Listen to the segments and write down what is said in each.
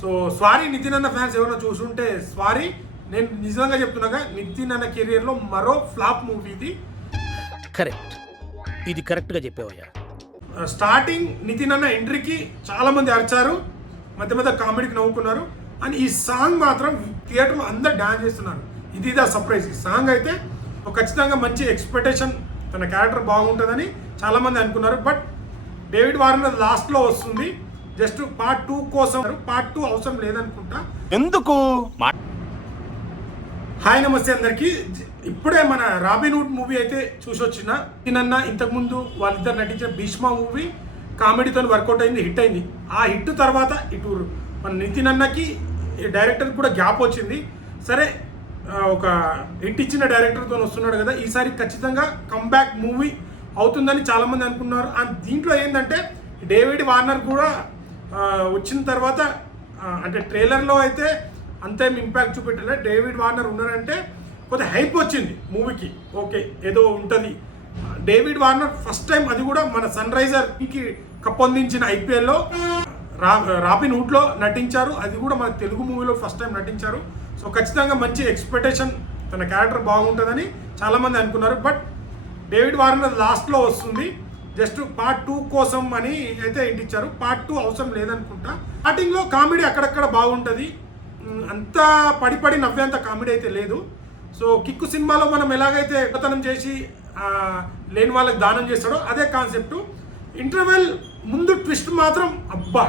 So స్వారీ నితిన్ అన్న fans ఎవరైనా చూసుంటే స్వారీ, నేను నిజంగా చెప్తున్నాగా నితిన్ అన్న కెరియర్లో మరో ఫ్లాప్ మూవీ ఇది. కరెక్ట్, ఇది కరెక్ట్గా చెప్పావయ్యా. స్టార్టింగ్ నితిన్ అన్న ఎంట్రీకి చాలా మంది అరిచారు, మధ్య మధ్య కామెడీకి నవ్వుకున్నారు. అండ్ ఈ సాంగ్ మాత్రం థియేటర్లో అందరు డాన్స్ చేస్తున్నారు. ఇది సర్ప్రైజ్. ఈ సాంగ్ అయితే ఖచ్చితంగా మంచి ఎక్స్పెక్టేషన్, తన క్యారెక్టర్ బాగుంటుందని చాలామంది అనుకున్నారు. బట్ డేవిడ్ వార్నర్ లాస్ట్లో వస్తుంది, జస్ట్ పార్ట్ 2 కోసం. పార్ట్ 2 అవసరం లేదనుకుంటా. ఎందుకు? హాయ్ నమస్తే అందరికీ. ఇప్పుడే మన రాబిన్హుడ్ మూవీ అయితే చూసి వచ్చిన. నిన్న ఇంతకుముందు వాళ్ళిద్దరు నటించిన భీష్మ మూవీ కామెడీతో వర్కౌట్ అయింది, హిట్ అయింది. ఆ హిట్ తర్వాత ఇటు మన నితిన్ అన్నకి డైరెక్టర్కి కూడా గ్యాప్ వచ్చింది. సరే, ఒక హిట్ ఇచ్చిన డైరెక్టర్తో వస్తున్నాడు కదా, ఈసారి ఖచ్చితంగా కంబ్యాక్ మూవీ అవుతుందని చాలామంది అనుకున్నారు. అండ్ దీంట్లో ఏంటంటే డేవిడ్ వార్నర్ కూడా వచ్చిన తర్వాత, అంటే ట్రైలర్లో అయితే అంతేం ఇంపాక్ట్ చూపెట్టలే. డేవిడ్ వార్నర్ ఉన్నారంటే కొద్దిగా హైప్ వచ్చింది మూవీకి. ఓకే, ఏదో ఉంటుంది. డేవిడ్ వార్నర్ ఫస్ట్ టైం, అది కూడా మన సన్ రైజర్కి కప్పొందించిన ఐపీఎల్లో రాబిన్హుడ్లో నటించారు. అది కూడా మన తెలుగు మూవీలో ఫస్ట్ టైం నటించారు. సో ఖచ్చితంగా మంచి ఎక్స్పెక్టేషన్, తన క్యారెక్టర్ బాగుంటుందని చాలామంది అనుకున్నారు. బట్ డేవిడ్ వార్నర్ లాస్ట్లో వస్తుంది, జస్ట్ పార్ట్ 2 కోసం అని అయితే ఇంటిచ్చారు. పార్ట్ 2 అవసరం లేదనుకుంటా. స్టార్టింగ్లో కామెడీ అక్కడక్కడ బాగుంటుంది, అంతా పడి నవ్వేంత కామెడీ అయితే లేదు. సో కిక్కు సినిమాలో మనం ఎలాగైతే గొప్పతనం చేసి లేని వాళ్ళకి దానం చేస్తాడో అదే కాన్సెప్ట్. ఇంటర్వెల్ ముందు ట్విస్ట్ మాత్రం అబ్బా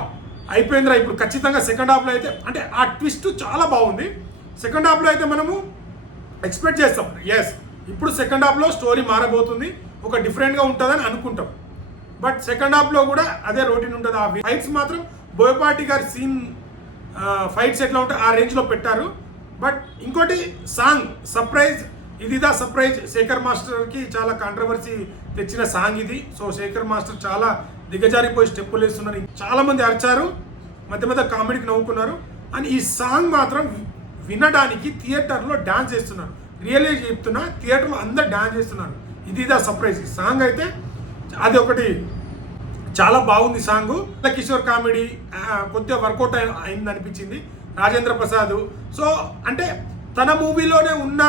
అయిపోయిందిరా. ఇప్పుడు ఖచ్చితంగా సెకండ్ హాఫ్లో అయితే, అంటే ఆ ట్విస్ట్ చాలా బాగుంది. సెకండ్ హాఫ్లో అయితే మనము ఎక్స్పెక్ట్ చేస్తాం, ఎస్ ఇప్పుడు సెకండ్ హాఫ్లో స్టోరీ మారబోతుంది, ఒక డిఫరెంట్గా ఉంటుందని అనుకుంటాం. బట్ సెకండ్ హాఫ్లో కూడా అదే రొటీన్ ఉంటుంది. ఆ ఫైట్స్ మాత్రం బోయపాటి గారి సీన్ ఫైట్స్ ఎట్లా ఉంటాయి ఆ రేంజ్లో పెట్టారు. బట్ ఇంకోటి సాంగ్ సర్ప్రైజ్, సర్ప్రైజ్. శేఖర్ మాస్టర్కి చాలా కాంట్రవర్సీ తెచ్చిన సాంగ్ ఇది. సో శేఖర్ మాస్టర్ చాలా దిగజారిపోయి స్టెప్పులు వేస్తున్నారు, చాలామంది అరిచారు, మధ్య మధ్య కామెడీకి నవ్వుకున్నారు. అండ్ ఈ సాంగ్ మాత్రం వినడానికి థియేటర్లో డాన్స్ చేస్తున్నారు. రియల్లీ చెప్తున్నా, థియేటర్లో అందరు డాన్స్ చేస్తున్నారు. ఇది సర్ప్రైజ్. ఈ సాంగ్ అయితే అది ఒకటి చాలా బాగుంది సాంగ్. కిషోర్ కామెడీ కొద్దిగా వర్కౌట్ అయింది అనిపించింది. రాజేంద్ర ప్రసాద్, సో అంటే తన మూవీలోనే ఉన్న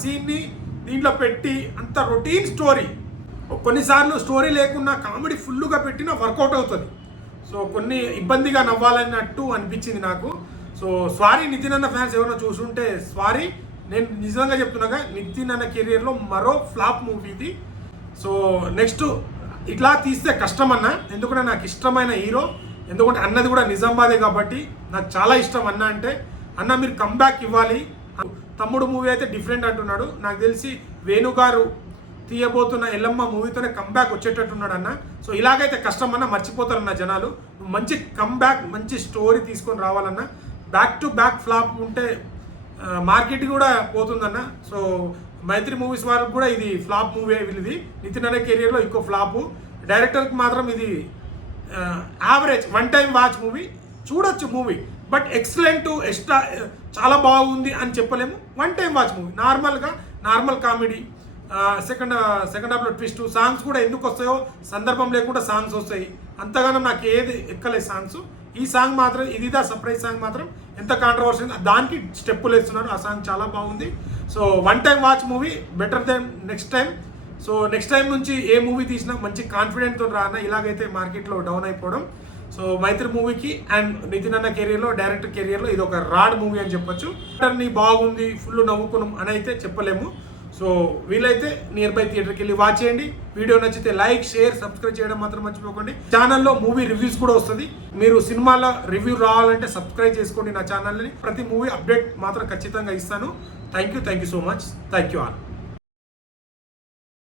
సీన్ని దీంట్లో పెట్టి అంత రొటీన్ స్టోరీ, కొన్నిసార్లు స్టోరీ లేకున్నా కామెడీ ఫుల్గా పెట్టినా వర్కౌట్ అవుతుంది. సో కొన్ని ఇబ్బందిగా నవ్వాలన్నట్టు అనిపించింది నాకు. సో స్వారీ నితిన్ అన్న ఫ్యాన్స్ ఎవరైనా చూసుంటే స్వారీ, నేను నిజంగా చెప్తున్నాగా నితిన్ అన్న కెరియర్లో మరో ఫ్లాప్ మూవీ ఇది. సో నెక్స్ట్ ఇట్లా తీస్తే కష్టం అన్న, ఎందుకంటే నాకు ఇష్టమైన హీరో, ఎందుకంటే అన్నది కూడా నిజామాబాదే కాబట్టి నాకు చాలా ఇష్టం అన్న. అంటే అన్న మీరు కంబ్యాక్ ఇవ్వాలి. తమ్ముడు మూవీ అయితే డిఫరెంట్ అంటున్నాడు, నాకు తెలిసి వేణుగారు తీయబోతున్న ఎల్లమ్మ మూవీతోనే కంబ్యాక్ వచ్చేటట్టున్నాడు అన్న. సో ఇలాగైతే కష్టం అన్న, మర్చిపోతారన్న జనాలు. మంచి కంబ్యాక్, మంచి స్టోరీ తీసుకొని రావాలన్న. బ్యాక్ టు బ్యాక్ ఫ్లాప్ ఉంటే మార్కెట్ కూడా పోతుందన్న. సో మైత్రి మూవీస్ వాళ్ళకి కూడా ఇది ఫ్లాప్ మూవీ వీళ్ళది. నితిన్ అనే కెరియర్లో ఇంకో ఫ్లాపు. డైరెక్టర్కి మాత్రం ఇది average, one time watch movie, చూడొచ్చు మూవీ. బట్ ఎక్సలెంట్, ఎక్స్ట్రా చాలా బాగుంది అని చెప్పలేము. వన్ టైం వాచ్ మూవీ, నార్మల్గా నార్మల్ కామెడీ. సెకండ్ హాఫ్లో ట్విస్ట్. సాంగ్స్ కూడా ఎందుకు వస్తాయో సందర్భం లేకుండా సాంగ్స్ వస్తాయి. అంతగానో నాకు ఏది ఎక్కలేదు సాంగ్స్. ఈ సాంగ్ మాత్రం, ఇది సర్ప్రైజ్ సాంగ్ మాత్రం ఎంత కాంట్రవర్సీ, దానికి స్టెప్పులు వేస్తున్నారు. ఆ సాంగ్ చాలా బాగుంది. So one time watch movie, better than next time. So next time నుంచి ఏ మూవీ తీసినా మంచి కాన్ఫిడెంట్తో రానా, ఇలాగైతే మార్కెట్లో డౌన్ అయిపోవడం. సో మైత్రి మూవీకి అండ్ నితిన్ అన్న కెరియర్లో, డైరెక్టర్ కెరియర్లో ఇది ఒక రాడ్ మూవీ అని చెప్పొచ్చు. బాగుంది, ఫుల్ నవ్వుకున్నాం అని అయితే చెప్పలేము. సో వీలైతే నియర్ బై థియేటర్కి వెళ్ళి వాచ్ చేయండి. వీడియో నచ్చితే లైక్, షేర్, సబ్స్క్రైబ్ చేయడం మాత్రం మర్చిపోకండి. ఛానల్లో మూవీ రివ్యూస్ కూడా వస్తుంది. మీరు సినిమాల రివ్యూ రావాలంటే సబ్స్క్రైబ్ చేసుకోండి నా ఛానల్ని. ప్రతి మూవీ అప్డేట్ మాత్రం ఖచ్చితంగా ఇస్తాను. Thank you so much. Thank you all.